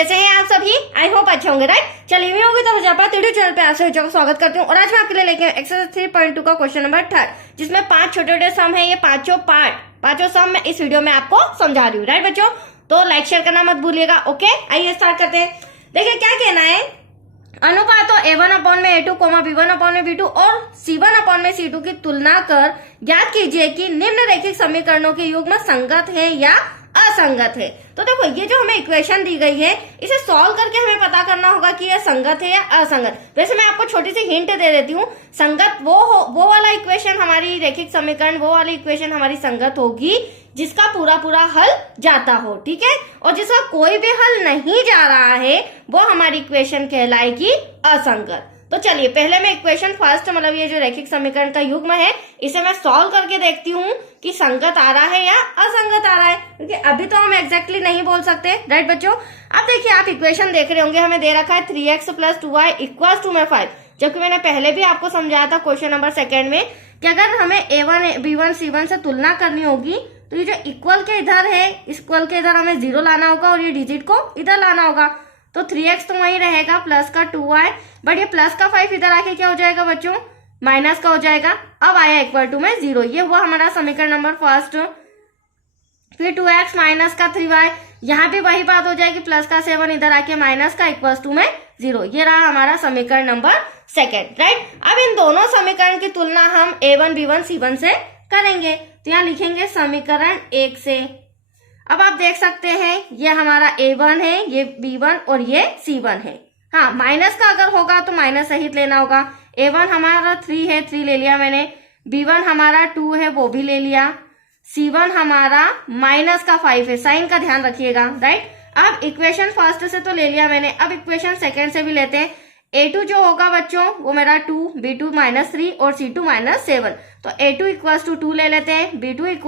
कैसे हैं आप सभी? आई होप अच्छे होंगे, राइट। चलिए मैं होगी तो प्रजापति यूट्यूब चैनल पे आप सभी का स्वागत करती हूँ। और आज मैं आपके लिए लेके एक्सरसाइज 3.2 का क्वेश्चन नंबर 3, जिसमें 5 छोटे छोटे सम है। ये पांचों सम मैं इस वीडियो में आपको समझा रही हूँ, राइट बच्चों। तो लाइक शेयर करना मत भूलिएगा। ओके, आइए स्टार्ट करते हैं। देखिए क्या कहना है, अनुपातों A1 अपॉन में A2, B1 अपॉन में B2 और C1 अपॉन में C2 की तुलना कर ज्ञात कीजिए कि निम्न रैखिक समीकरणों के युग्म संगत है या असंगत है। तो देखो ये जो हमें इक्वेशन दी गई है, इसे सॉल्व करके हमें पता करना होगा कि यह संगत है या असंगत। वैसे मैं आपको छोटी सी हिंट दे देती हूँ, संगत वो वाला इक्वेशन हमारी रैखिक समीकरण, वो वाली इक्वेशन हमारी संगत होगी जिसका पूरा पूरा हल जाता हो, ठीक है। और जिसका कोई भी हल नहीं जा रहा है वो हमारी इक्वेशन कहलाएगी असंगत। तो चलिए पहले मैं इक्वेशन फर्स्ट, मतलब ये जो रैखिक समीकरण का युग्म है, इसे मैं सॉल्व करके देखती हूँ कि संगत आ रहा है या असंगत आ रहा है, क्योंकि अभी तो हम एग्जैक्टली नहीं बोल सकते, राइट बच्चों। अब देखिए आप इक्वेशन देख रहे होंगे, हमें दे रखा है 3x + 2y = 5, जबकि मैंने पहले भी आपको समझाया था क्वेश्चन नंबर 2 में कि अगर हमें A1 B1 C1 से तुलना करनी होगी तो ये जो इक्वल के इधर है, इक्वल के इधर हमें 0 लाना होगा और ये डिजिट को इधर लाना होगा। तो 3x तो वहीं रहेगा, प्लस का 2y, बट ये प्लस का 5 इधर आके क्या हो जाएगा बच्चों, माइनस का हो जाएगा। अब आया = में 0, ये हुआ हमारा समीकरण नंबर फर्स्ट। फिर 2x माइनस का 3y, यहाँ भी वही बात हो जाएगी, प्लस का 7 इधर आके माइनस का = में 0। ये रहा हमारा समीकरण नंबर 2, राइट। अब इन दोनों समीकरण की तुलना हम A1 B1 C1 से करेंगे। तो यहाँ लिखेंगे समीकरण 1 से। अब आप देख सकते हैं ये हमारा A1 है, ये B1 और ये C1 है। हाँ, माइनस का अगर होगा तो माइनस सहित लेना होगा। A1 हमारा 3 है, 3 ले लिया मैंने। B1 हमारा 2 है, वो भी ले लिया। C1 हमारा माइनस का 5 है, साइन का ध्यान रखिएगा, राइट। अब इक्वेशन फर्स्ट से तो ले लिया मैंने, अब इक्वेशन सेकंड से भी लेते हैं। A2 जो होगा बच्चों वो मेरा 2, B2 -3 और C2 -7। तो A2 = 2 ले लेते हैं, B2 =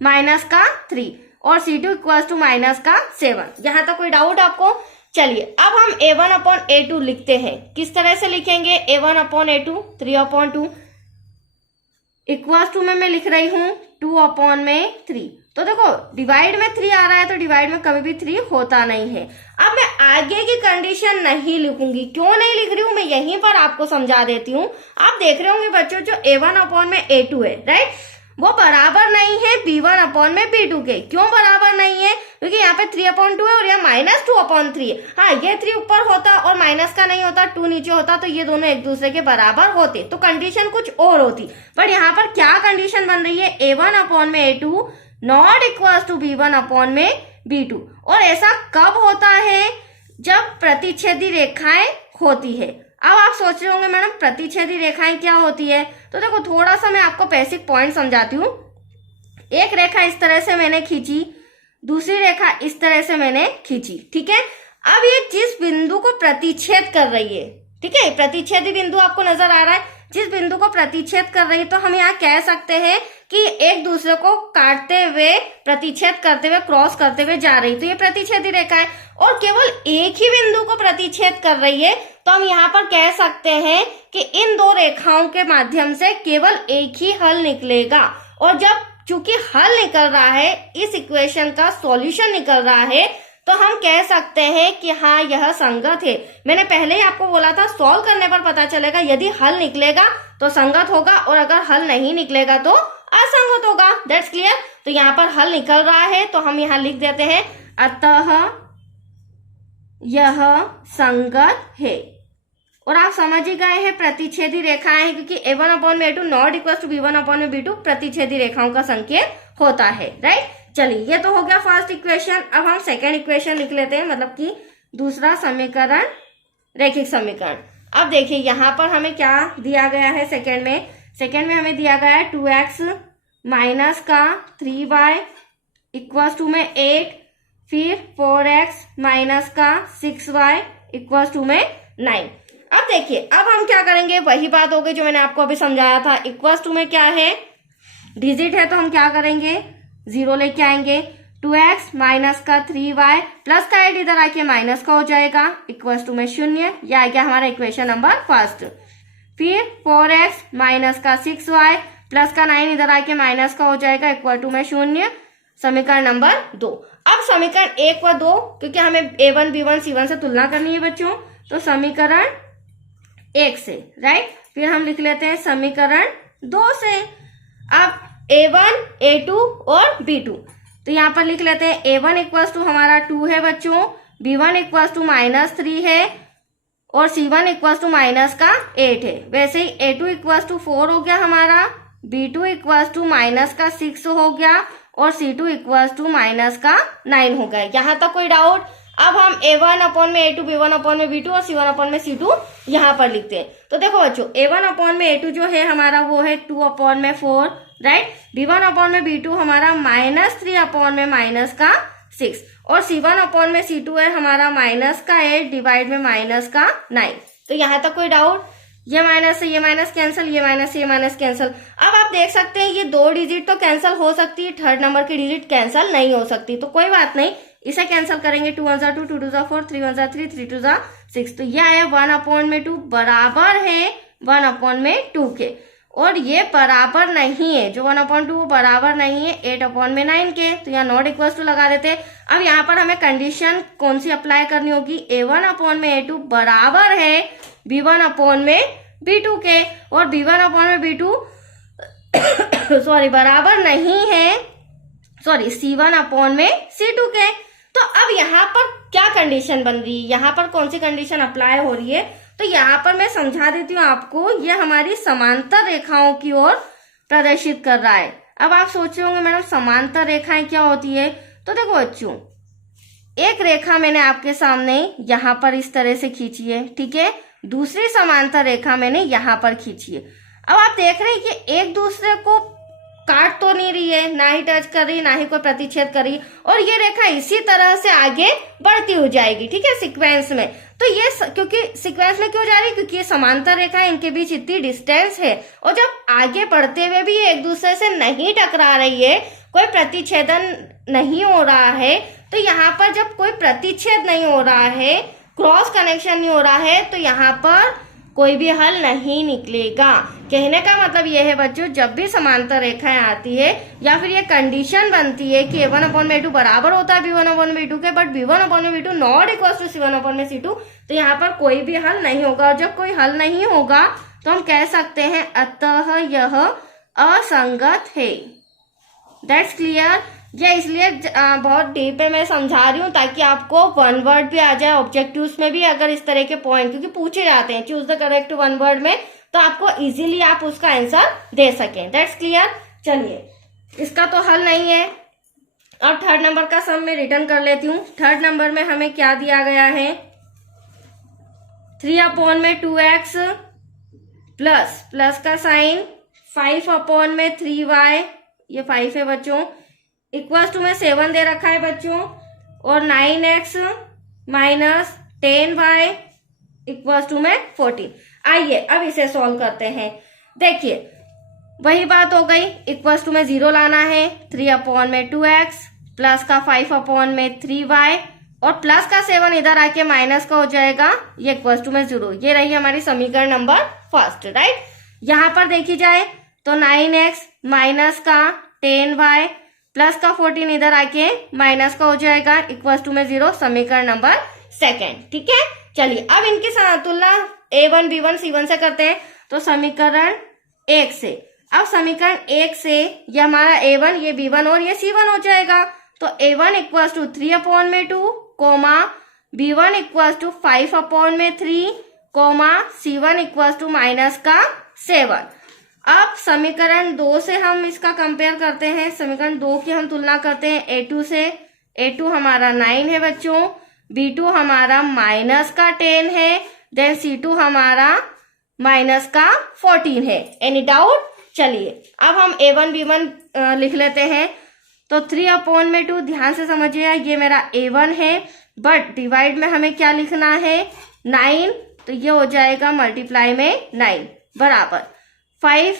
-3 और C2 = -7। यहाँ तक कोई डाउट आपको? चलिए अब हम A1 अपॉन A2 लिखते हैं। किस तरह से लिखेंगे? A1 अपॉन A2 3/2 = में मैं लिख रही हूँ 2/3। तो देखो डिवाइड में 3 आ रहा है तो डिवाइड में कभी भी 3 होता नहीं है। अब मैं आगे की कंडीशन नहीं लिखूंगी। क्यों नहीं लिख रही हूँ मैं यहीं पर आपको समझा देती हूँ। आप देख रहे होंगे बच्चों जो A1 अपॉन में A2 है, राइट, वो बराबर नहीं है B1 अपॉन में B2 के। क्यों बराबर नहीं है? क्योंकि यहाँ पे 3/2 है और यहाँ -2/3 है। हाँ, ये 3 ऊपर होता और माइनस का नहीं होता, 2 नीचे होता, तो ये दोनों एक दूसरे के बराबर होते, तो कंडीशन कुछ और होती। पर यहाँ पर क्या कंडीशन बन रही है? A1 अपॉन में A2 ≠ B1 अपॉन में B2। और ऐसा कब होता है? जब प्रतिच्छेदी रेखाएं होती है। अब आप सोच रहे होंगे मैडम प्रतिच्छेदी रेखाएं क्या होती है? तो देखो थोड़ा सा मैं आपको बेसिक पॉइंट समझाती हूँ। एक रेखा इस तरह से मैंने खींची, दूसरी रेखा इस तरह से मैंने खींची, ठीक है। अब ये जिस बिंदु को प्रतिच्छेद कर रही है, ठीक है, प्रतिच्छेदी बिंदु आपको नजर आ रहा है, जिस बिंदु को प्रतिच्छेद कर रही है, तो हम यहाँ कह सकते हैं कि एक दूसरे को काटते हुए, प्रतिच्छेद करते हुए, क्रॉस करते हुए जा रही, तो ये प्रतिच्छेदी रेखा है। और केवल एक ही बिंदु को प्रतिच्छेद कर रही है, तो हम यहाँ पर कह सकते हैं कि इन दो रेखाओं के माध्यम से केवल एक ही हल निकलेगा। और जब चूंकि हल निकल रहा है, इस इक्वेशन का सॉल्यूशन निकल रहा है, तो हम कह सकते हैं कि हाँ यह संगत है। मैंने पहले ही आपको बोला था सॉल्व करने पर पता चलेगा, यदि हल निकलेगा तो संगत होगा और अगर हल नहीं निकलेगा तो असंगत होगा। That's clear. तो यहाँ पर हल निकल रहा है तो हम यहाँ लिख देते हैं अतः यह संगत है। और आप समझ ही गए हैं प्रतिच्छेदी रेखाएं हैं, क्योंकि A1 अपॉन में A2 ≠ B1 अपॉन में B2 प्रतिच्छेदी रेखाओं का संकेत होता है, राइट। चलिए ये तो हो गया फर्स्ट इक्वेशन। अब हम सेकेंड इक्वेशन लिख लेते हैं, मतलब कि दूसरा समीकरण, रैखिक समीकरण। अब देखिए यहाँ पर हमें क्या दिया गया है सेकेंड में हमें दिया गया है 2x माइनस का 3y = में 8, फिर 4x माइनस का 6y = में 9। अब देखिए अब हम क्या करेंगे, वही बात हो गई जो मैंने आपको अभी समझाया था। = में क्या है, डिजिट है, तो हम क्या करेंगे, 0 लेके आएंगे। 2x माइनस का 3y प्लस का 8 इधर आके माइनस का हो जाएगा = में 0। यह आ गया हमारा इक्वेशन नंबर फर्स्ट। फिर 4x माइनस का 6y प्लस का 9 इधर आके माइनस का हो जाएगा = में 0, समीकरण नंबर 2। अब समीकरण 1 व 2, क्योंकि हमें A1 B1 C1 से तुलना करनी है बच्चों, तो समीकरण 1 से, राइट। फिर हम लिख लेते हैं समीकरण 2 से। अब A1 A2 और B2, तो यहाँ पर लिख लेते हैं A1 इक्वल्स टू हमारा 2 है बच्चों, B1 इक्वल्स टू -3 है और C1 इक्वल्स टू माइनस का 8 है। वैसे ही A2 इक्वल्स टू 4 हो गया हमारा, B2 इक्वल्स टू माइनस का 6 हो गया और C2 इक्वल्स टू माइनस का 9 हो गया। यहाँ तक कोई डाउट? अब हम A1 अपॉन में A2, B1 अपॉन में B2 और C1 अपॉन में C2 यहाँ पर लिखते हैं। तो देखो बच्चों, A1 अपॉन में A2 जो है हमारा वो है 2 अपॉन में 4, राइट। B1 अपॉन में B2 हमारा -3 अपॉन में माइनस का 6 और C1 अपॉन में C2 है हमारा माइनस का 8 डिवाइड में माइनस का 9। तो यहाँ तक कोई डाउट? ये माइनस से ये माइनस कैंसिल, ये माइनस से ये माइनस कैंसिल। अब आप देख सकते हैं ये 2 डिजिट तो कैंसिल हो सकती है, थर्ड नंबर की डिजिट कैंसिल नहीं हो सकती। तो कोई बात नहीं, इसे कैंसिल करेंगे। 2 1 2, 2 2 4, 3 1 3, 3 2 6। तो ये आया 1 अपॉन में 2 बराबर है 1 अपॉन में 2 के, और ये बराबर नहीं है, जो 1 अपॉन 2 बराबर नहीं है 8 अपॉन में 9 के। तो यहाँ नॉट इक्वल टू लगा देते हैं। अब यहाँ पर हमें कंडीशन कौन सी अप्लाई करनी होगी? A1 अपॉन में A2 बराबर है B1 अपॉन में B2 के, और B1 अपॉन में B2 सॉरी बराबर नहीं है, सॉरी C1 अपॉन में C2 के। तो अब यहाँ पर क्या कंडीशन बन रही है? यहाँ पर कौन सी कंडीशन अप्लाई हो रही है? तो यहाँ पर मैं समझा देती हूँ आपको। ये हमारी समांतर रेखाओं की ओर प्रदर्शित कर रहा है। अब आप सोच रहे होंगे मैडम समांतर रेखाएं क्या होती है? तो देखो बच्चों, एक रेखा मैंने आपके सामने यहाँ पर इस तरह से खींची है, ठीक है। दूसरी समांतर रेखा मैंने यहाँ पर खींची है। अब आप देख रहे हैं कि एक दूसरे को काट तो नहीं रही है, ना ही टच कर रही, ना ही कोई प्रतिच्छेद कर रही, और ये रेखा इसी तरह से आगे बढ़ती हो जाएगी, ठीक है, सीक्वेंस में। तो ये क्योंकि सीक्वेंस में क्यों जा रही है? क्योंकि ये समांतर रेखा है, इनके बीच इतनी डिस्टेंस है, और जब आगे बढ़ते हुए भी ये एक दूसरे से नहीं टकरा रही है, कोई प्रतिच्छेदन नहीं हो रहा है, तो यहाँ पर जब कोई प्रतिच्छेद नहीं हो रहा है, क्रॉस कनेक्शन नहीं हो रहा है, तो यहाँ पर कोई भी हल नहीं निकलेगा। कहने का मतलब ये है बच्चों, जब भी समांतर रेखाएं आती है या फिर ये कंडीशन बनती है कि A1 अपॉन में A2 बराबर होता है B1 अपॉन में B2 के, बट B1 अपॉन में B2 not equal to C1 upon में C2, तो यहाँ पर कोई भी हल नहीं होगा। और जब कोई हल नहीं होगा तो हम कह सकते हैं अतः यह असंगत है। That's clear. ये इसलिए बहुत डीप में मैं समझा रही हूँ ताकि आपको वन वर्ड भी आ जाए ऑब्जेक्टिव्स में भी, अगर इस तरह के पॉइंट क्योंकि पूछे जाते हैं choose the correct one word में, तो आपको इजीली आप उसका आंसर दे सकें। That's clear. चलिए, इसका तो हल नहीं है। अब थर्ड नंबर का सम मैं रिटर्न कर लेती हूँ। थर्ड नंबर में हमें क्या दिया गया है? 3 अपॉन में 2x प्लस का साइन 5 अपॉन में 3y, ये 5 है बच्चों, इक्वल्स टू में 7 दे रखा है बच्चों, और 9x minus 10y equals to में 14। आइए अब इसे सॉल्व करते हैं। देखिए वही बात हो गई, इक्वल्स टू में 0 लाना है, 3 अपॉन में 2x प्लस का 5 अपॉन में 3y और प्लस का 7 इधर आके माइनस का हो जाएगा, ये इक्वल्स टू में 0। ये रही हमारी समीकरण नंबर फर्स्ट, राइट। यहाँ पर देखी जाए तो 9x माइनस का 10y प्लस का 14 इधर आके माइनस का हो जाएगा, इक्वल्स टू में 0, समीकरण नंबर सेकेंड, ठीक है। चलिए अब इनकी तुलना A1 B1 C1 से करते हैं। तो समीकरण 1 से, अब समीकरण 1 से ये हमारा A1, ये B1 और ये C1 हो जाएगा। तो A1 इक्वल्स टू 3 अपॉन में 2 coma B1 equals to 5 upon में 3 coma C1 equals to minus का 7। अब समीकरण 2 से हम इसका कंपेयर करते हैं, समीकरण 2 की हम तुलना करते हैं A2 से। A2 हमारा 9 है बच्चों, B2 हमारा माइनस का 10 है, देन C2 हमारा माइनस का 14 है। Any doubt? चलिए अब हम A1 B1 लिख लेते हैं। तो 3 अपॉन में 2, ध्यान से समझिए, ये मेरा A1 है, बट डिवाइड में हमें क्या लिखना है? 9, तो ये हो जाएगा मल्टीप्लाई में 9 बराबर 5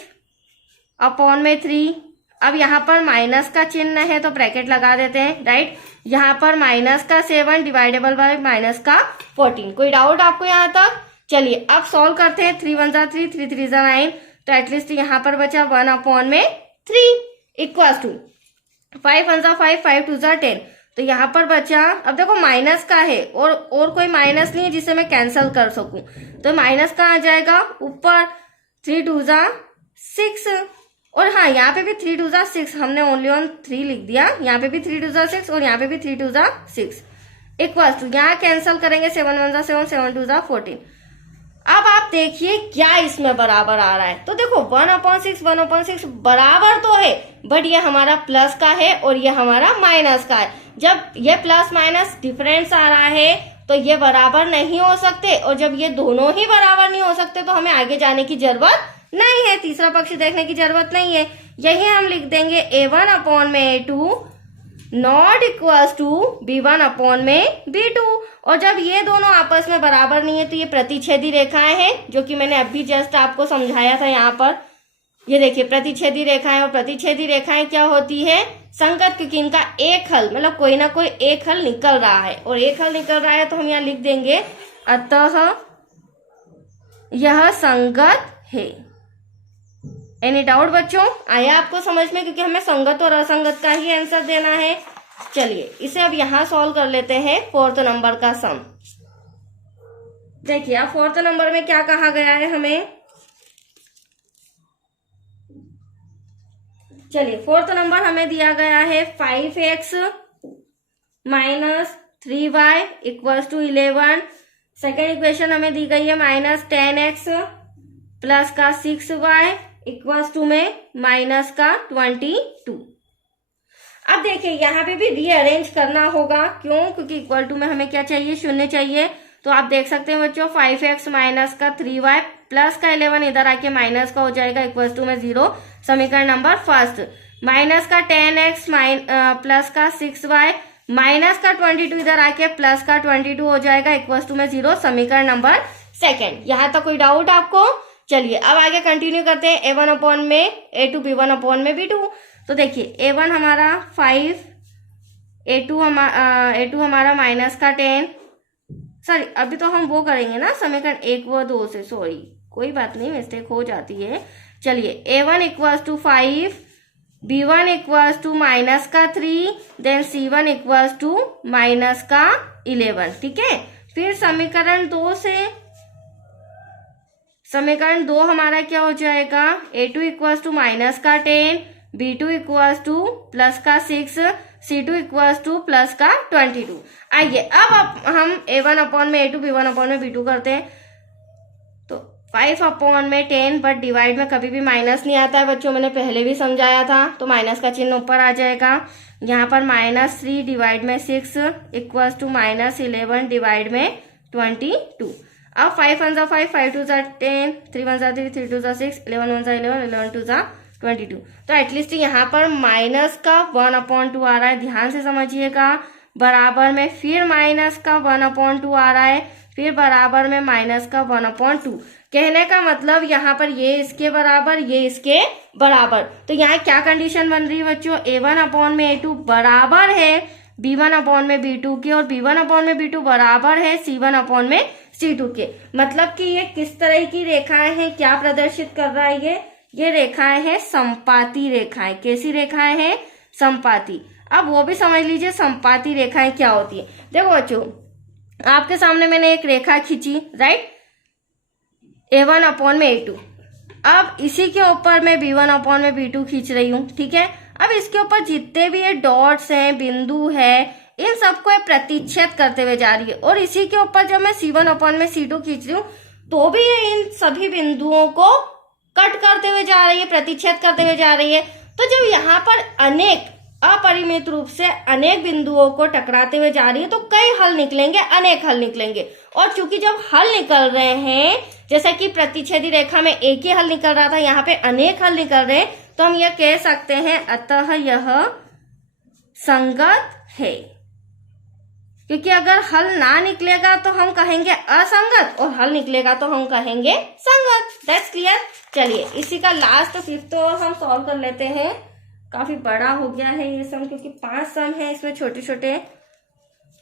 अपॉन में 3। अब यहाँ पर माइनस का चिन्ह है तो ब्रैकेट लगा देते हैं, राइट। यहाँ पर माइनस का 7 डिवाइडेबल बाय माइनस का 14। कोई डाउट आपको यहाँ तक? चलिए अब सॉल्व करते हैं। 3 1 3, 3 3 9, तो एटलीस्ट यहाँ पर बचा 1 अपॉन में 3 इक्वल्स टू 5 1 5, 5 2 10, तो यहाँ पर बचा, अब देखो माइनस का है और कोई माइनस नहीं है जिसे मैं कैंसल कर सकूं, तो माइनस का आ जाएगा ऊपर, 3 2 जा 6, और हाँ यहाँ पे भी 3 2 जा 6, हमने ओनली ऑन 3 लिख दिया, यहाँ पे भी 3 2 जा 6 और यहाँ पे भी 3 2 जा 6 इक्वल टू, यहाँ कैंसल करेंगे 7 1 जा 7, 7 2 जा 14। अब आप देखिए क्या इसमें बराबर आ रहा है, तो देखो 1/6 1/6 बराबर तो है, बट ये हमारा प्लस का है और ये हमारा माइनस का है। जब ये प्लस माइनस डिफरेंस आ रहा है तो ये बराबर नहीं हो सकते, और जब ये दोनों ही बराबर नहीं हो सकते तो हमें आगे जाने की जरूरत नहीं है, तीसरा पक्ष देखने की जरूरत नहीं है। यही हम लिख देंगे a1/a2 not equal to b1/b2, और जब ये दोनों आपस में बराबर नहीं है तो ये प्रतिच्छेदी रेखाएं हैं, जो कि मैंने अभी जस्ट आपको समझाया था। यहाँ पर ये देखिए प्रतिच्छेदी रेखाएं, और प्रतिच्छेदी रेखाएं क्या होती है, संगत, क्योंकि इनका एक हल मतलब कोई ना कोई एक हल निकल रहा है, और एक हल निकल रहा है तो हम यहाँ लिख देंगे अतः यह संगत है। एनी डाउट बच्चों, आया आपको समझ में, क्योंकि हमें संगत और असंगत का ही आंसर देना है। चलिए इसे अब यहां सॉल्व कर लेते हैं, 4th नंबर का सम। देखिए अब 4th नंबर में क्या कहा गया है हमें, चलिए 4th नंबर हमें दिया गया है 5x minus 3y equals to 11। Second equation हमें दी गई है -10x प्लस का 6y इक्वल्स टू में माइनस का 22। अब देखिए यहाँ पे भी रीअरेंज करना होगा, क्यों, क्योंकि इक्वल टू में हमें क्या चाहिए, शून्य चाहिए। तो आप देख सकते हैं बच्चों 5x माइनस का 3y प्लस का 11 इधर आके माइनस का हो जाएगा, इक्वल्स टू में 0, समीकरण नंबर फर्स्ट। माइनस का 10x प्लस का 6y माइनस का 22 इधर आके प्लस का 22 हो जाएगा, इक्वल्स टू में 0, समीकरण नंबर सेकेंड। यहाँ तक कोई डाउट आपको? चलिए अब आगे कंटिन्यू करते हैं, a1 में a2 b1 में b2। तो देखिए a1 हमारा 5, a2 हमारा माइनस का 10, सॉरी अभी तो हम वो करेंगे ना समीकरण 1 व 2 से, सॉरी कोई बात नहीं, मिस्टेक हो जाती है। चलिए a1 equals to 5, b1 equals to minus का 3, then c1 equals to minus का 11, ठीक है। फिर समीकरण 2 से, समीकरण 2 हमारा क्या हो जाएगा, a2 इक्वल्स टू माइनस का 10, b2 इक्वल्स टू प्लस का 6, c2 इक्वल्स टू प्लस का 22। आइए अब हम a1 में a2 b1 में b2 करते हैं। तो 5 में 10, बट डिवाइड में कभी भी माइनस नहीं आता है बच्चों, मैंने पहले भी समझाया था, तो माइनस का चिन्ह ऊपर आ जाएगा। यहाँ पर -3 डिवाइड में 6 इक्वल्स टू -11 डिवाइड में 22। अब 5 1 5, 5 2 10, 3 1 3, 3 2 6, 11 1 11, 11 2 22। तो एटलीस्ट यहाँ पर माइनस का 1/2 आ रहा है, ध्यान से समझिएगा। बराबर में फिर माइनस का 1/2 आ रहा है, फिर बराबर में माइनस का 1/2। कहने का मतलब यहाँ पर ये इसके बराबर, ये इसके बराबर। तो यहाँ क्या कंडीशन बन रही है बच्चों, a1 में a2 बराबर है b1 में b2 के, और b1 में b2 बराबर है c1 में c2 के। मतलब कि ये किस तरह की रेखाएं हैं, क्या प्रदर्शित कर रहा है ये रेखाएं हैं संपाती रेखाएं। कैसी रेखाएं हैं, संपाती। अब वो भी समझ लीजिए संपाती रेखाएं क्या होती है। देखो बच्चों आपके सामने मैंने एक रेखा खींची, राइट, a1 में a2। अब इसी के ऊपर मैं b1 में b2 खींच रही हूँ, ठीक है। अब इसके ऊपर जितने भी ये डॉट्स हैं, बिंदु है, इन सबको ये प्रतिच्छेद करते हुए जा रही है, और इसी के ऊपर जब मैं c1 में c2 खींच रही हूँ तो भी ये इन सभी बिंदुओं को कट करते हुए जा रही है, प्रतिच्छेद करते हुए जा रही है। तो जब यहाँ पर अनेक अपरिमित रूप से अनेक बिंदुओं को टकराते हुए जा रही है तो कई हल निकलेंगे, अनेक हल निकलेंगे। और चूंकि जब हल निकल रहे हैं, जैसा कि प्रतिच्छेदी रेखा में एक ही हल निकल रहा था, यहाँ पे अनेक हल निकल रहे हैं, तो हम यह कह सकते हैं अतः यह संगत है। क्योंकि अगर हल ना निकलेगा तो हम कहेंगे असंगत, और हल निकलेगा तो हम कहेंगे संगत। That's clear. चलिए इसी का लास्ट 5th और हम सॉल्व कर लेते हैं। काफी बड़ा हो गया है ये सम, क्योंकि 5 सम है इसमें छोटे छोटे।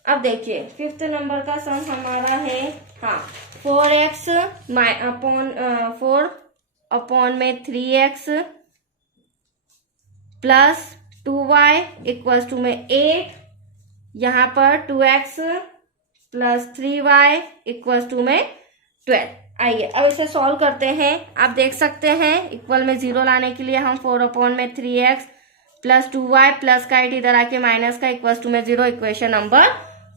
अब देखिए 5th नंबर का सम हमारा है, हाँ, 4x अपॉन में 3x plus 2y equals to में 8 यहाँ पर 2x plus 3y equals to में 12। आइए अब इसे सॉल्व करते हैं। आप देख सकते हैं इक्वल में 0 लाने के लिए हम 4/3x प्लस 2y प्लस का इधर आके माइनस का इक्वल्स टू में 0, इक्वेशन नंबर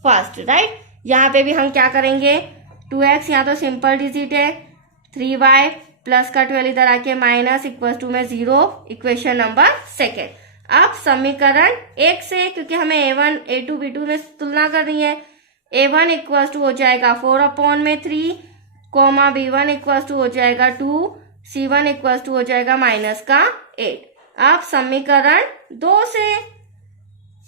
फर्स्ट, राइट। यहाँ पे भी हम क्या करेंगे, 2x यहाँ तो सिंपल डिजिट है, 3y प्लस का 12 इधर आके माइनस इक्वल्स टू में 0, इक्वेशन नंबर सेकेंड। अब समीकरण 1 से, क्योंकि हमें a1 a2 b2 में तुलना करनी है, a1 इक्वल्स टू हो जाएगा 4/3 कोमा b1 इक्वल्स टू हो जाएगा 2, c1 इक्वल्स टू हो जाएगा माइनस का 8। अब समीकरण 2 से,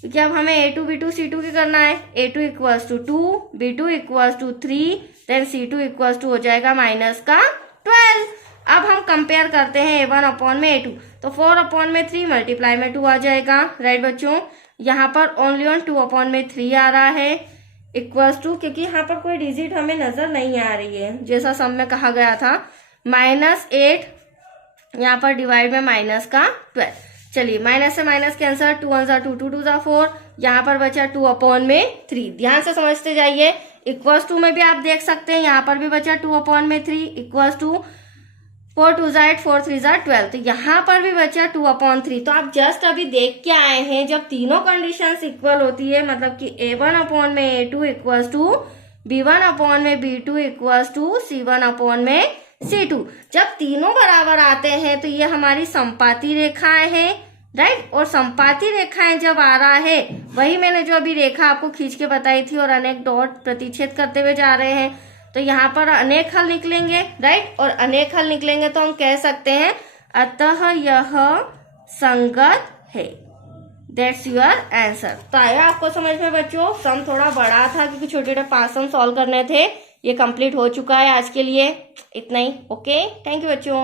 क्योंकि अब हमें a2 b2 c2 की करना है, a2 equals to 2, b2 equals to 3, then c2 equals to हो जाएगा माइनस का 12। अब हम कंपेयर करते हैं a1/a2, तो 4/3 मल्टीप्लाई में 2 आ जाएगा, राइट बच्चों। यहाँ पर ओनली ऑन 2/3 आ रहा है, इक्वल्स टू, क्योंकि यहाँ पर कोई डिजिट हमें नजर नहीं आ रही है जैसा सम में कहा गया था, -8 यहाँ पर डिवाइड में माइनस का 12। चलिए माइनस से माइनस के आंसर 2 1 2 2 2 4, यहाँ पर बचा 2/3। ध्यान से समझते जाइए। इक्वल्स टू में भी आप देख सकते हैं, यहाँ पर भी बचा 2/3 इक्वल्स टू 4 2 8 4 3 12, तो यहाँ पर भी बचा 2/3। तो आप जस्ट अभी देख के आए हैं, जब तीनों कंडीशंस इक्वल होती है, मतलब कि a1/a2 equals to b1/b2 equals to c1/c2, जब तीनों बराबर आते हैं तो ये हमारी समपाती रेखाएं हैं, राइट। और समपाती रेखाएं जब आ रहा है, वही मैंने जो अभी रेखा आपको खींच के बताई थी, और अनेक डॉट प्रतिच्छेद करते हुए जा रहे हैं, तो यहाँ पर अनेक हल निकलेंगे, राइट। और अनेक हल निकलेंगे तो हम कह सकते हैं अतः यह संगत है। That's your answer. तो आया आपको समझ में बच्चों। सम थोड़ा बड़ा था क्योंकि छोटे छोटे पास सम सॉल्व करने थे। ये कंप्लीट हो चुका है आज के लिए, इतना ही। ओके, थैंक यू बच्चों।